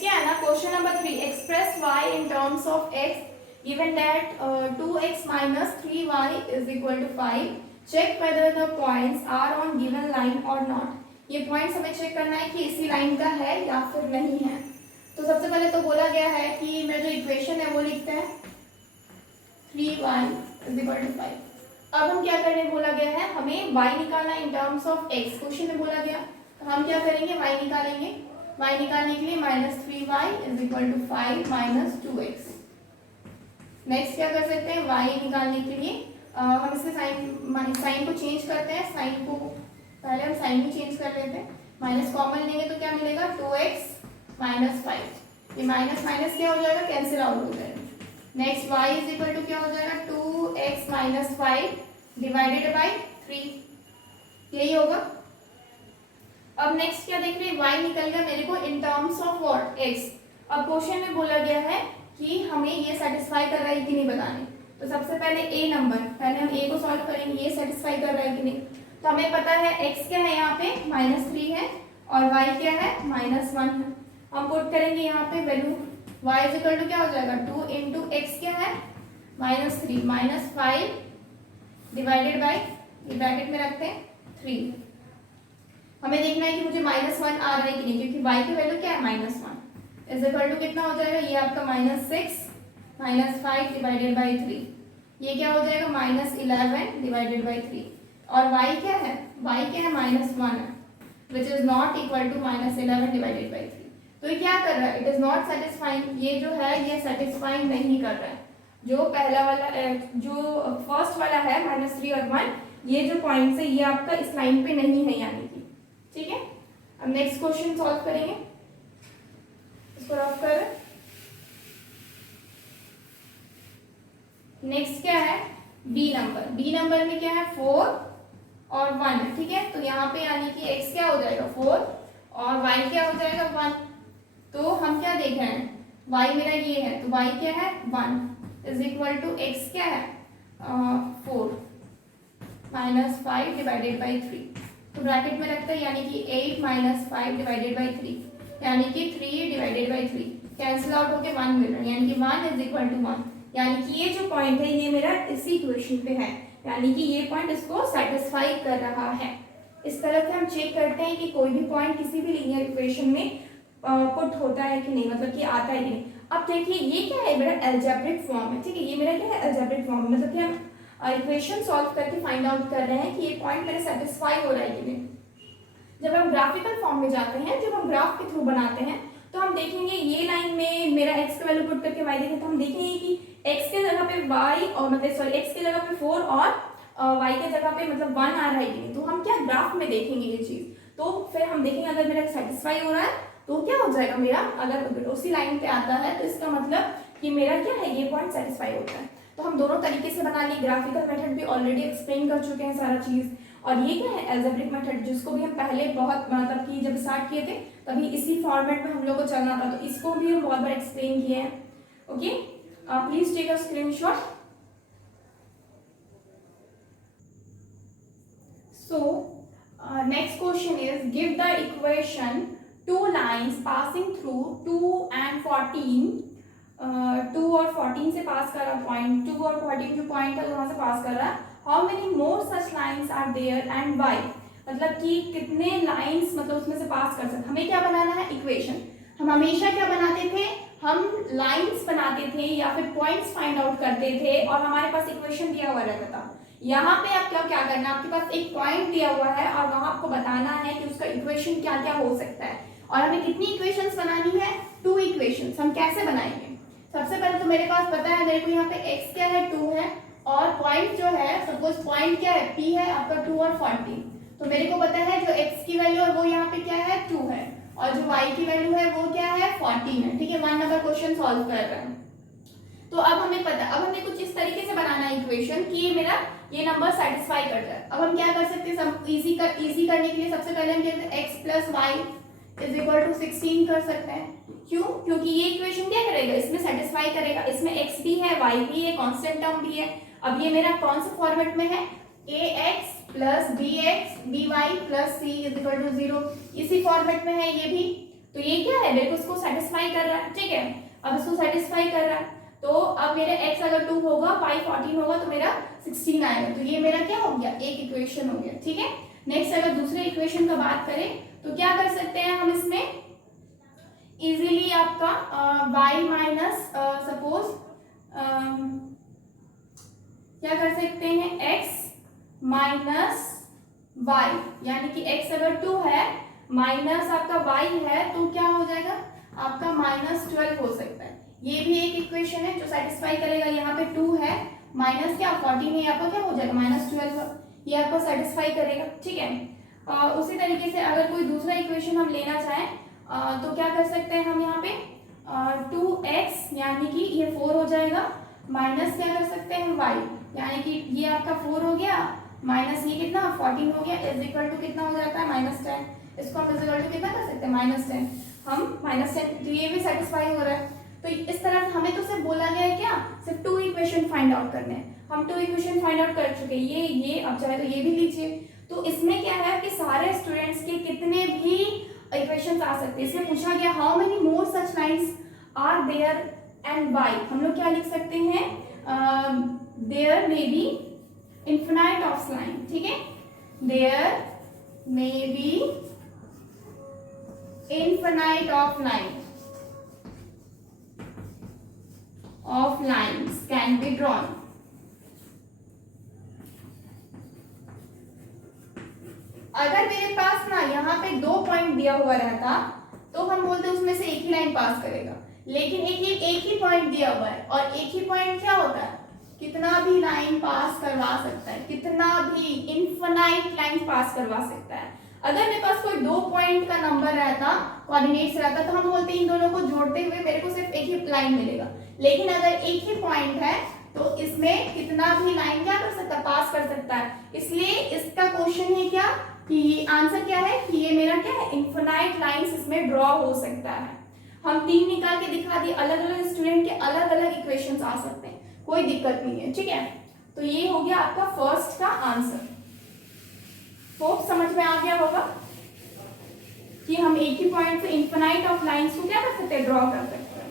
क्या है ना question number 3, express y in terms of x given that 2x minus 3y is equal to 5. Check whether the points are on given line or not. ये points हमें check करना है कि इसी line का है या फिर नहीं है। तो सबसे पहले तो बोला गया है कि मेरा जो इक्वेशन है वो लिखते हैं 3y is equal to 5। अब हम क्या करने बोला गया है, हमें y निकालना in terms of x। Question में बोला गया तो हम क्या करेंगे y निकालेंगे। y निकालने के लिए minus 3y is equal to 5 minus 2x। Next क्या कर सकते हैं y निकालने के लिए हम इसके साइन को चेंज करते हैं। साइन को पहले हम साइन भी चेंज कर लेते हैं। माइनस कॉमन लेंगे तो क्या मिलेगा 2x माइनस 5। ये माइनस माइनस क्या हो जाएगा कैंसिल आउट हो जाएगा। Next y is equal to क्या हो जाएगा 2x माइनस 5 डिवाइडेड बाई 3, यही होगा। अब नेक्स्ट क्या देख रहे हैं y निकल गया मेरे को in terms of what x। अब क्वेश्चन में बोला गया है कि हमें ये सेटिस्फाई कर रहा है कि नहीं बताने। तो सबसे पहले a नंबर, पहले हम a को सॉल्व करेंगे, ये सेटिस्फाई कर रहा है कि नहीं। तो हमें पता है x क्या है यहाँ पे -3 है और y क्या है -1 है। हम पुट करेंगे यहाँ पे value y is equal to क्या हो जाएगा 2 इंटू एक्स क्या है -3 -5 डिवाइडेड बाई ब्रैकेट में रखते हैं 3। हमें देखना है कि मुझे -1 आ रहा है कि नहीं, क्योंकि y की वैल्यू क्या है -1 इज इक्वल टू कितना हो जाएगा, ये आपका -6 -5 डिवाइडेड बाई 3, ये क्या हो जाएगा -11 डिवाइडेड बाई 3। और y क्या है -1 है which is not equal to -11 divided by 3। तो ये क्या कर रहा है, इट इज नॉट सेटिस्फाइंग, ये जो है ये सेटिस्फाइंग नहीं कर रहा है। जो पहला वाला जो फर्स्ट वाला है -3 और 1, ये जो पॉइंट है ये आपका इस लाइन पे नहीं है यानी कि, ठीक है। अब नेक्स्ट क्वेश्चन सॉल्व करेंगे, इसको रफ कर। नेक्स्ट क्या है बी नंबर में क्या है 4 और 1 है, ठीक है। तो यहाँ पे यानी कि x क्या हो जाएगा 4 और y क्या हो जाएगा 1। तो हम क्या देख रहे हैं, y मेरा ये है तो y क्या है 1 इज इक्वल टू x क्या है 4 -5 डिवाइडेड बाई 3। तो ब्रैकेट में रखते हैं यानी कि 8 -5 डिवाइडेड बाई 3 यानी कि 3 डिवाइडेड बाई 3 कैंसिल आउट होके 1 मिल रहा है, यानी कि 1 इज इक्वल टू 1। यानी कि ये जो पॉइंट है ये मेरा इसी इक्वेशन पे है, यानी कि ये पॉइंट इसको सेटिस्फाई कर रहा है। इस तरह से हम चेक करते हैं कि कोई भी पॉइंट किसी भी लीनियर इक्वेशन में पुट होता है कि नहीं, मतलब कि आता है कि नहीं। अब देखिए ये क्या है, मेरा अलजेब्रिक फॉर्म है, ठीक है। ये मेरा क्या है अलजेब्रिक फॉर्म, मतलब कि हम इक्वेशन सॉल्व करके फाइंड आउट कर रहे हैं कि ये पॉइंट मेरे सेटिस्फाई हो रहा है कि नहीं। जब हम ग्राफिकल फॉर्म में जाते हैं, जब हम ग्राफ के थ्रू बनाते हैं, तो हम देखेंगे ये लाइन में मेरा x का वैल्यू पुट करके y देखें तो हम देखेंगे कि x के जगह पे y और मतलब सॉरी x के जगह पे 4 और y के जगह पे मतलब 1 आ रहा है कि नहीं। तो हम क्या ग्राफ में देखेंगे ये चीज, तो फिर हम देखेंगे अगर मेरा सेटिस्फाई हो रहा है तो क्या हो जाएगा मेरा, अगर उसी लाइन पे आता है तो इसका मतलब कि मेरा क्या है ये पॉइंट सेटिस्फाई होता है। तो हम दोनों तरीके से बना लिए, ग्राफिकल मेथड भी ऑलरेडी एक्सप्लेन कर चुके हैं सारा चीज, और ये क्या है अलजेब्रिक मेथड जिसको भी हम पहले बहुत मतलब कि जब स्टार्ट किए थे तभी इसी फॉर्मेट में हम लोग को चलना था, तो इसको भी हम बहुत बार एक्सप्लेन किए हैं। Okay, please take a screenshot. So next question is give the equation two lines passing through 2 and 14, 2 और 14 से पास कर रहा पॉइंट, 2 और 14 जो पॉइंट है वहां से पास कर रहा है। How many more such lines are there and why, मतलब कि कितने लाइन्स मतलब उसमें से पास कर सकते। हमें क्या बनाना है इक्वेशन। हम हमेशा क्या बनाते थे, हम लाइन्स बनाते थे या फिर पॉइंट्स फाइंड आउट करते थे और हमारे पास इक्वेशन दिया हुआ रहता था। यहाँ पे आप क्या करना है, आपके पास एक पॉइंट दिया हुआ है और वहां आपको बताना है कि उसका इक्वेशन क्या क्या हो सकता है। और हमें कितनी इक्वेशंस बनानी है, 2 इक्वेशंस। हम कैसे बनाएंगे, सबसे पहले तो मेरे पास पता है, मेरे को यहाँ पे x क्या है 2 है और पॉइंट जो है सपोज पॉइंट क्या है p है आपका 2 और 14। तो मेरे को पता है जो x की वैल्यू है वो यहाँ पे क्या है 2 है और जो y की वैल्यू है वो क्या है 14 है, ठीक है। 1 नंबर क्वेश्चन सॉल्व कर रहे हैं। तो अब हमें पता, अब हमें कुछ इस तरीके से बनाना है इक्वेशन कि ये मेरा ये नंबर सेटिस्फाई कर जाए। अब हम क्या कर सकते हैं, सब इजी करने के लिए सबसे पहले हम कहते हैं x plus y is equal to 16 कर सकते हैं। क्यों, क्योंकि ये इक्वेशन क्या करेगा, इसमें सेटिस्फाई करेगा, इसमें x भी है y भी है कांस्टेंट टर्म भी है। अब ये मेरा कौन से फॉर्मेट में है, ax प्लस bx by plus c is equal to 0, इसी फॉर्मेट में है ये भी। तो ये क्या है, मेरे को इसको सेटिस्फाई कर रहा है, ठीक है। अब इसको सेटिस्फाई कर रहा है तो अब मेरा x अगर 2 होगा y 14 होगा तो मेरा 16 आएगा। तो ये मेरा क्या हो गया, एक इक्वेशन हो गया, ठीक है। नेक्स्ट अगर दूसरे इक्वेशन का बात करें तो क्या कर सकते हैं हम इसमें इजीली आपका y माइनस सपोज क्या कर सकते हैं x माइनस y, यानी कि x अगर 2 है माइनस आपका y है तो क्या हो जाएगा आपका -12 हो सकता है। ये भी एक इक्वेशन है जो सेटिस्फाई करेगा। यहाँ पे 2 है माइनस क्या 14 है, यहाँ पर क्या हो जाएगा -12, ये आपको सेटिस्फाई करेगा, ठीक है। उसी तरीके से अगर कोई दूसरा इक्वेशन हम लेना चाहें तो क्या कर सकते हैं हम यहाँ पे 2x यानी कि ये 4 हो जाएगा माइनस क्या कर सकते हैं y, यानी कि ये आपका 4 हो गया माइनस ये कितना 14 हो गया इज इक्वल टू कितना हो जाता है -10। इसको हम इज इक्वल टू कितना कर सकते हैं -10, हम -10, तो ये भी सेटिस्फाई हो रहा है। तो इस तरह हमें तो सिर्फ बोला गया है क्या, सिर्फ 2 इक्वेशन फाइंड आउट करने हैं। हम 2 इक्वेशन फाइंड आउट कर चुके हैं, ये अब चाहे तो ये भी लीजिए। तो इसमें क्या है कि सारे स्टूडेंट्स के कितने भी क्वेश्चंस आ सकते हैं। इसमें पूछा गया how many more such lines are there and why. हम लोग क्या लिख सकते हैं, there may be infinite of line, ठीक है, there may be infinite of lines can be drawn. अगर मेरे पास ना यहाँ पे 2 पॉइंट दिया हुआ रहता तो हम बोलते उसमें से एक ही लाइन पास करेगा, लेकिन एक ही पॉइंट दिया हुआ है, और एक ही पॉइंट क्या होता है, कितना भी लाइन पास करवा सकता है, कितना भी इनफिनाइट लाइन पास करवा सकता है। अगर मेरे पास कोई 2 पॉइंट का नंबर रहता, कोऑर्डिनेट्स रहता, तो हम बोलते इन दोनों को जोड़ते हुए मेरे को सिर्फ एक ही लाइन मिलेगा। लेकिन अगर एक ही पॉइंट है तो इसमें कितना भी लाइन क्या कर सकता है, पास कर सकता है। इसलिए इसका क्वेश्चन है क्या कि ये आंसर क्या है कि ये मेरा क्या है, इनफिनाइट लाइंस इसमें ड्रॉ हो सकता है। हम 3 निकाल के दिखा दिए, अलग अलग स्टूडेंट के अलग अलग इक्वेशंस आ सकते हैं, कोई दिक्कत नहीं है, ठीक है। तो ये हो गया आपका फर्स्ट का आंसर। होप समझ में आ गया होगा कि हम एक ही पॉइंट से इनफिनाइट ऑफ लाइंस को क्या कर सकते हैं, ड्रॉ कर सकते हैं।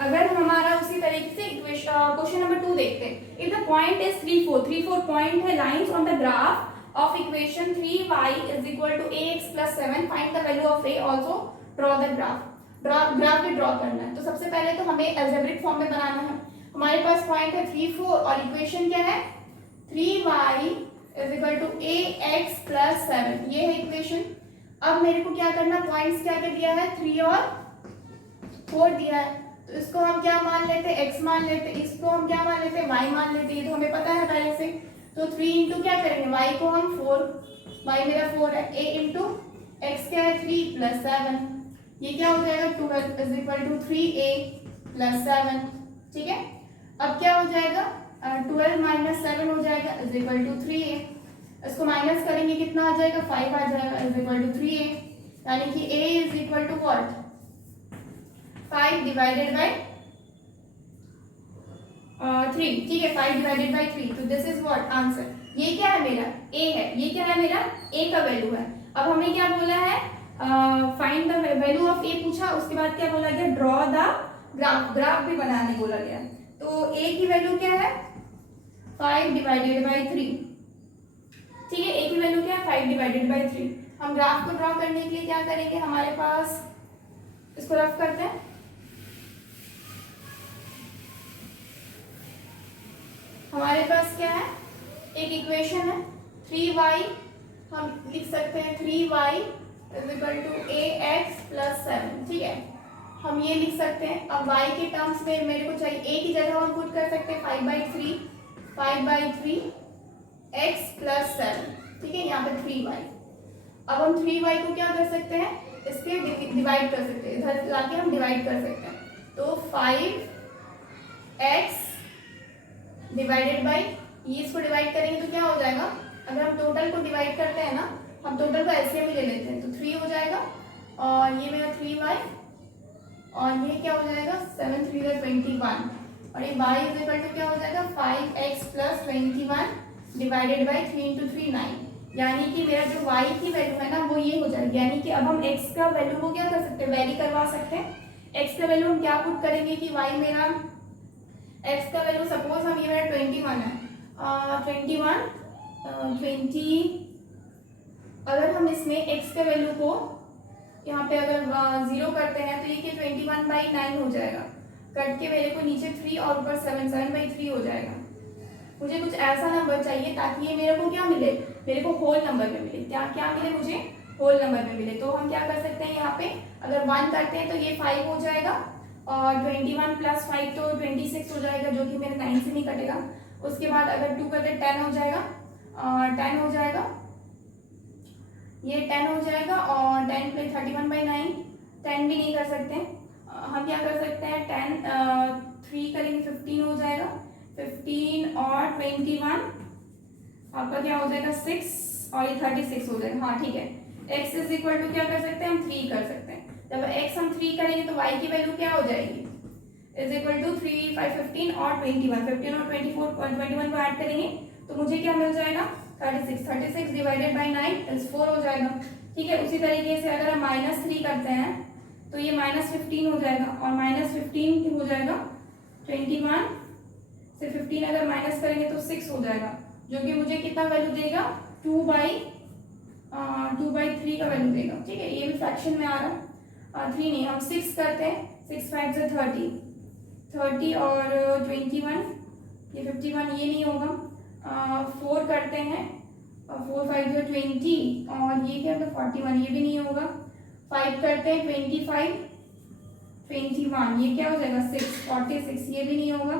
अगर हमारा उसी तरीके से क्वेश्चन नंबर 2 देखते हैं, if the point is 3 4 point है lines on the graph of equation 3y is equal to ax plus 7, find the value of a, also draw the graph। Graph भी ड्रॉ करना है, तो सबसे पहले तो हमें अलजेब्रिक फॉर्म में बनाना है। हमारे पास पॉइंट है 3 4 और इक्वेशन क्या है, 3y is equal to ax plus 7, ये है इक्वेशन। अब मेरे को क्या करना, पॉइंट्स क्या क्या दिया है, 3 और 4 दिया है, तो इसको हम क्या मान लेते, x मान लेते, इसको हम क्या मान लेते, y मान लेते, ये तो हमें पता है पहले से। तो 3 इंटू क्या करेंगे, y को हम 4, y मेरा 4 है, a इंटू एक्स क्या है 3 प्लस 7, ये क्या हो जाएगा 12 is equal to 3a plus 7, ठीक है। अब क्या हो जाएगा 12 माइनस 7 हो जाएगा इज इक्वल टू 3a, इसको माइनस करेंगे कितना आ जाएगा 5 आ जाएगा इज इक्वल टू 3a, यानी कि a is equal to what 5 divided by 3, ठीक है, 5 डिवाइडेड बाय 3, तो दिस इज व्हाट आंसर। ये क्या है मेरा a है, ये क्या है मेरा a का वैल्यू है। अब हमें क्या बोला है, find the value of a पूछा, उसके बाद क्या बोला गया, ड्रॉ द ग्राफ, ग्राफ भी बनाने बोला गया। तो a की वैल्यू क्या है 5 डिवाइडेड बाय 3, ठीक है, a की वैल्यू क्या है 5 डिवाइडेड बाय 3। हम ग्राफ को ड्रॉ करने के लिए क्या करेंगे, हमारे पास इसको रफ करते हैं। हमारे पास क्या है, एक इक्वेशन है 3y, हम लिख सकते हैं 3y is equal to ax plus 7, ठीक है, हम ये लिख सकते हैं। अब y के टर्म्स में मेरे को चाहिए, a की जगह हम पुट कर सकते हैं 5/3 x प्लस 7, ठीक है, यहाँ पे 3y। अब हम 3y को क्या कर सकते हैं, इसके डिवाइड कर सकते हैं, इधर लाके हम डिवाइड कर सकते हैं। तो 5x डिवाइडेड बाई, ये इसको डिवाइड करेंगे तो क्या हो जाएगा, अगर हम टोटल को डिवाइड करते हैं ना, हम टोटल को एलसीएम में ले लेते हैं, तो 3 हो जाएगा, और ये मेरा 3y, और ये क्या हो जाएगा 7 3 21, और ये y इज इक्वल टू क्या हो जाएगा 5x plus 21 divided by 3 into 3 9, यानी कि मेरा जो y की वैल्यू है ना वो ये हो जाएगी। यानी कि अब हम x का वैल्यू को क्या कर सकते हैं, वैरी करवा सकते हैं। x का वैल्यू हम क्या पुट करेंगे कि y मेरा, x का वैल्यू सपोज हम, ये मेरा 21 है, 20, अगर हम इसमें x के वैल्यू को यहाँ पे अगर 0 करते हैं तो ये कि 21/9 हो जाएगा, कट के मेरे को नीचे 3 और ऊपर 7/3 हो जाएगा। मुझे कुछ ऐसा नंबर चाहिए ताकि ये मेरे को क्या मिले, मेरे को होल नंबर में मिले, क्या क्या मिले मुझे, होल नंबर में मिले। तो हम क्या कर सकते हैं, यहाँ पे अगर 1 करते हैं तो ये 5 हो जाएगा, और 21 प्लस 5 तो 26 हो जाएगा, जो कि मेरे 9 से नहीं कटेगा। उसके बाद अगर 2 करते 10 हो जाएगा, 10 हो जाएगा, ये 10 हो जाएगा, और 10 प्लस 31/9, 10 भी नहीं कर सकते, हम क्या कर सकते हैं 10 3 करेंगे 15 हो जाएगा, 15 और 21 आपका क्या हो जाएगा 6, और ये 36 हो जाएगा। हाँ ठीक है, x इज इक्वल टू क्या कर सकते हैं, हम 3 कर सकते हैं। जब x हम 3 करेंगे तो y की वैल्यू क्या हो जाएगी, इज इक्वल टू 3 5 15 और 21, 15 और 24 और 21 को ऐड करेंगे तो मुझे क्या मिल जाएगा 36 डिवाइडेड बाई 9 इज 4 हो जाएगा। जाएगा, ठीक है। उसी तरीके से अगर हम -3 करते हैं तो ये -15 हो जाएगा, और -15 हो जाएगा 21 से 15 अगर माइनस करेंगे तो 6 हो जाएगा, जो कि मुझे कितना वैल्यू देगा, 2/3 का वैल्यू देगा, ठीक है। ये भी फ्रैक्शन में आ रहा है, 3 नहीं, हम 6 करते हैं, 6 5 से 30 और 21, ये 51 ये नहीं होगा, 4 करते हैं, 4 5 से 20 और ये क्या होगा 41 ये भी नहीं होगा, 5 करते हैं 25 21 ये क्या हो जाएगा 6 46 ये भी नहीं होगा,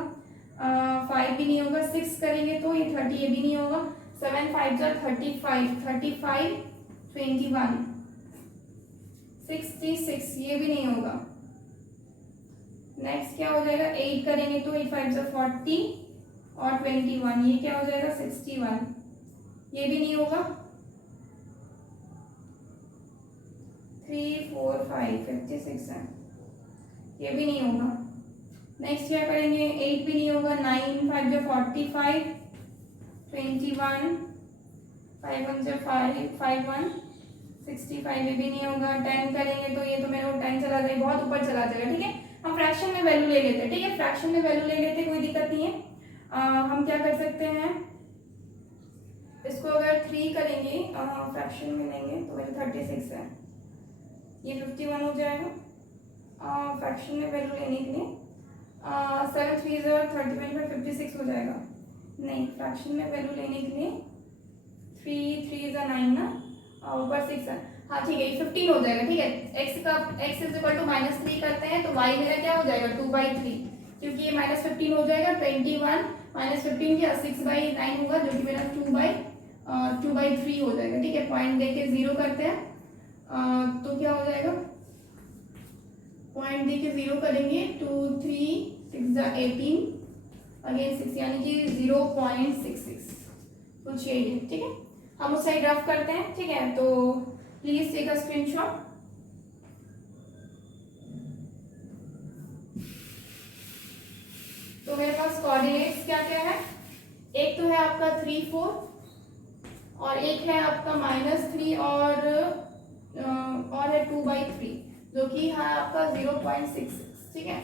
5 भी नहीं होगा, 6 करेंगे तो ये 30 ये भी नहीं होगा, 7 5 जा 35 35 21 66 ये भी नहीं होगा। नेक्स्ट क्या हो जाएगा, 8 करेंगे तो 8 5 जा 40 और 21 ये क्या हो जाएगा 61 ये भी नहीं होगा, 3 4 5 56 है ये भी नहीं होगा। नेक्स्ट क्या करेंगे, 8 भी नहीं होगा, 9 5 जा 45 21 5 1 जा 5 1 65 ये भी नहीं होगा। 10 करेंगे तो ये तो मेरे को 10 चला जाएगा, बहुत ऊपर चला जाएगा, ठीक है। हम फ्रैक्शन में वैल्यू ले लेते हैं, ठीक है, फ्रैक्शन में वैल्यू ले लेते कोई दिक्कत नहीं है। हम क्या कर सकते हैं, इसको अगर 3 करेंगे फ्रैक्शन में लेंगे तो मेरे 36 है, ये 51 हो जाएगा। फ्रैक्शन में वैल्यू लेने के लिए 7 3 30 56 हो जाएगा, नहीं फ्रैक्शन में वैल्यू लेने के लिए 3 3 9 ना, ऊपर 6 है, हाँ ठीक है, ये 15 हो जाएगा, ठीक है। x का x इज इक्वल टू -3 करते हैं तो y मेरा क्या हो जाएगा 2/3, क्योंकि ये -15 हो जाएगा, 21 -15 क्या 6/9 होगा, जो कि मेरा 2/3 हो जाएगा, ठीक है। पॉइंट दे के 0 करते हैं तो क्या हो जाएगा, पॉइंट दे के 0 करेंगे 2 3 6 18 अगेन 6 यानी कि 0.66 कुछ यही है, ठीक है। हम उस साइड रफ करते हैं, ठीक है, तो प्लीज टेक अ स्क्रीनशॉट। तो मेरे पास कोऑर्डिनेट्स क्या क्या है, एक तो है आपका 3 4 और एक है आपका -3 और है 2/3 जो कि है आपका 0.66, ठीक है।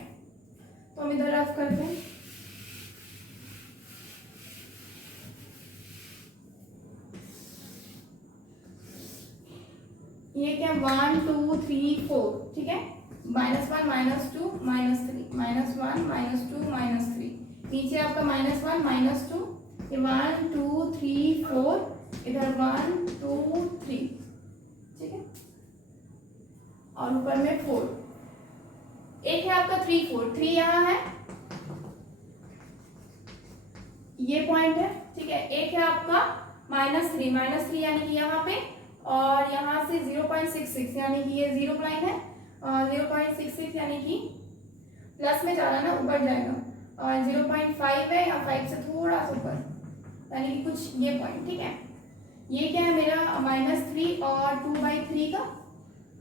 तो हम इधर रफ करते हैं, ये क्या 1 2 3 4, ठीक है, -1 -2 -3 -1 -2 -3, नीचे आपका -1 -2 ये 1 2 3 4 इधर 1 2 3, ठीक है, और ऊपर में 4। एक है आपका 3 4 3 यहाँ है, ये पॉइंट है, ठीक है। एक है आपका -3 यानी कि यहाँ पे, और यहाँ से 0.66 यानी कि ये 0 लाइन है, 0.66 यानी कि प्लस में जा रहा है ना, ऊपर जाएगा, और 0.5 है या 5 से थोड़ा सा ऊपर, यानी कि कुछ ये पॉइंट, ठीक है। ये क्या है मेरा -3 और 2/3 का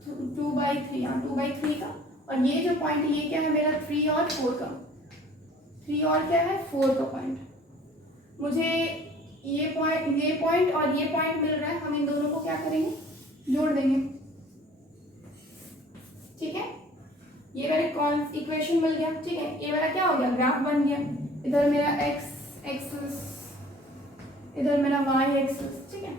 2/3 यहाँ 2/3 का, और ये जो पॉइंट ये क्या है मेरा 3 और 4 का, 3 और क्या है 4 का पॉइंट। मुझे ये पॉइंट और ये पॉइंट मिल रहा है, हम इन दोनों को क्या करेंगे, जोड़ देंगे, ठीक है। ये मेरे कौन इक्वेशन मिल गया, ठीक है। ये मेरा क्या हो गया, ग्राफ बन गया, इधर मेरा x एक्सिस, इधर मेरा y एक्सिस, ठीक है।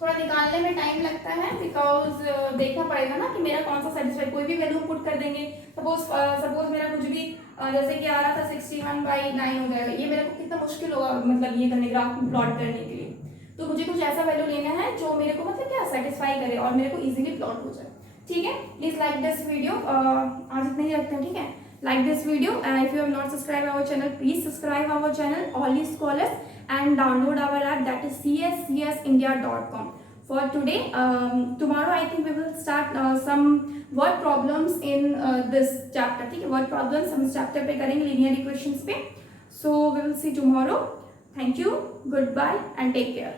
थोड़ा निकालने में टाइम लगता है बिकॉज देखना पड़ेगा ना कि मेरा कौन सा सेटिस्फाई, कोई भी वैल्यू पुट कर देंगे, सपोज मेरा कुछ भी जैसे कि आ रहा था 61/9 हो जाएगा, ये मेरे को कितना मुश्किल होगा मतलब ये करने, ग्राफ प्लॉट करने के लिए। तो मुझे कुछ ऐसा वैल्यू लेना है जो मेरे को मतलब क्या सेटिस्फाई करे और मेरे को इजीली प्लॉट हो जाए, ठीक है। प्लीज लाइक दिस वीडियो, आज इतने ही रखते हैं, ठीक है। Like this video and if you have not subscribe our channel please subscribe our channel all scholars and download our app, that is cscsindia.com. For today, tomorrow I think we will start some word problems in this chapter, ठीक है। word problems हम इस chapter पे करेंगे linear equations पे, so we will see tomorrow. Thank you, goodbye and take care.